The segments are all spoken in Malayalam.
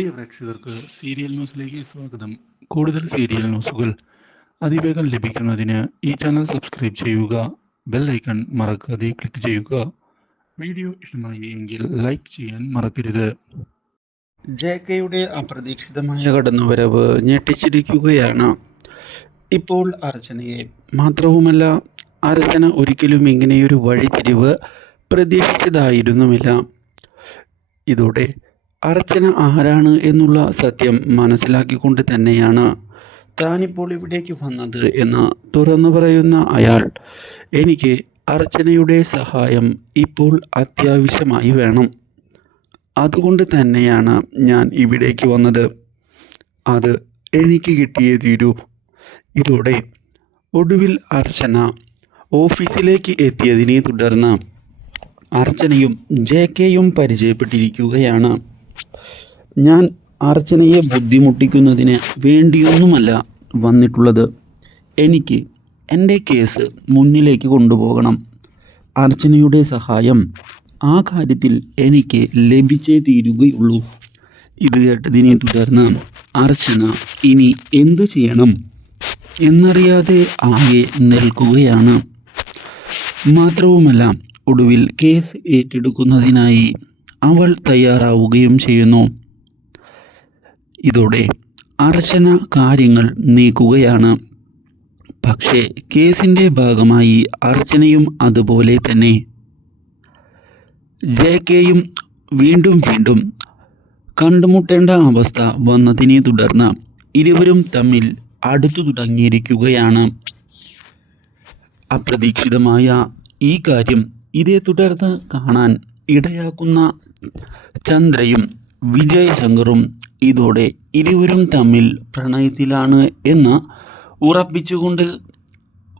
പ്രിയ പ്രേക്ഷകർക്ക് സീരിയൽ ന്യൂസിലേക്ക് സ്വാഗതം. കൂടുതൽ സീരിയൽ ന്യൂസുകൾ അതിവേഗം ലഭിക്കുന്നതിന് ഈ ചാനൽ സബ്സ്ക്രൈബ് ചെയ്യുക ബെൽ ഐക്കൺ മറക്കാതെ ക്ലിക്ക് ചെയ്യുക. വീഡിയോ ഇഷ്ടമായി എങ്കിൽ ലൈക്ക് ചെയ്യാൻ മറക്കരുത്. ജെ കെയുടെ അപ്രതീക്ഷിതമായ കടന്നുവരവ് ഞെട്ടിച്ചിരിക്കുകയാണ്. ഇപ്പോൾ അർച്ചനയെ മാത്രവുമല്ല അർച്ചന ഒരിക്കലും ഇങ്ങനെയൊരു വഴിതിരിവ് പ്രതീക്ഷിച്ചതായിരുന്നുമില്ല. ഇതോടെ അർച്ചന ആരാണ് എന്നുള്ള സത്യം മനസ്സിലാക്കിക്കൊണ്ട് തന്നെയാണ് താനിപ്പോൾ ഇവിടേക്ക് വന്നത് എന്ന് തുറന്നു പറയുന്ന അയാൾ. എനിക്ക് അർച്ചനയുടെ സഹായം ഇപ്പോൾ അത്യാവശ്യമായി വേണം. അതുകൊണ്ട് തന്നെയാണ് ഞാൻ ഇവിടേക്ക് വന്നത്. അത് എനിക്ക് കിട്ടിയേ തീരൂ. ഇതോടെ ഒടുവിൽ അർച്ചന ഓഫീസിലേക്ക് എത്തിയതിനെ തുടർന്ന് അർച്ചനയും ജെ കെയും പരിചയപ്പെട്ടിരിക്കുകയാണ്. ഞാൻ അർച്ചനയെ ബുദ്ധിമുട്ടിക്കുന്നതിന് വേണ്ടിയൊന്നുമല്ല വന്നിട്ടുള്ളത്. എനിക്ക് എന്റെ കേസ് മുന്നിലേക്ക് കൊണ്ടുപോകണം. അർച്ചനയുടെ സഹായം ആ കാര്യത്തിൽ എനിക്ക് ലഭിച്ചേ തീരുകയുള്ളൂ. ഇത് കേട്ടതിനെ തുടർന്ന് അർച്ചന ഇനി എന്തു ചെയ്യണം എന്നറിയാതെ ആകെ നിൽക്കുകയാണ്. മാത്രവുമല്ല ഒടുവിൽ കേസ് ഏറ്റെടുക്കുന്നതിനായി അവൾ തയ്യാറാവുകയും ചെയ്യുന്നു. ഇതോടെ അർച്ചന കാര്യങ്ങൾ നീക്കുകയാണ്. പക്ഷേ കേസിന്റെ ഭാഗമായി അർച്ചനയും അതുപോലെ തന്നെ. ജെ കെയും വീണ്ടും വീണ്ടും കണ്ടുമുട്ടേണ്ട അവസ്ഥ വന്നതിനെ തുടർന്ന് ഇരുവരും തമ്മിൽ അടുത്തു തുടങ്ങിയിരിക്കുകയാണ്. അപ്രതീക്ഷിതമായ ഈ കാര്യം ഇതേ തുടർന്ന് കാണാൻ ഇടയാക്കുന്ന ചന്ദ്രയും വിജയശങ്കറും ഇതോടെ ഇരുവരും തമ്മിൽ പ്രണയത്തിലാണ് എന്ന് ഉറപ്പിച്ചുകൊണ്ട്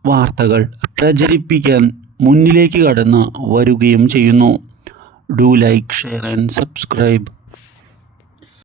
വാർത്തകൾ പ്രചരിപ്പിക്കാൻ മുന്നിലേക്ക് കടന്ന് വരികയും ചെയ്യുന്നു. Do like share and subscribe.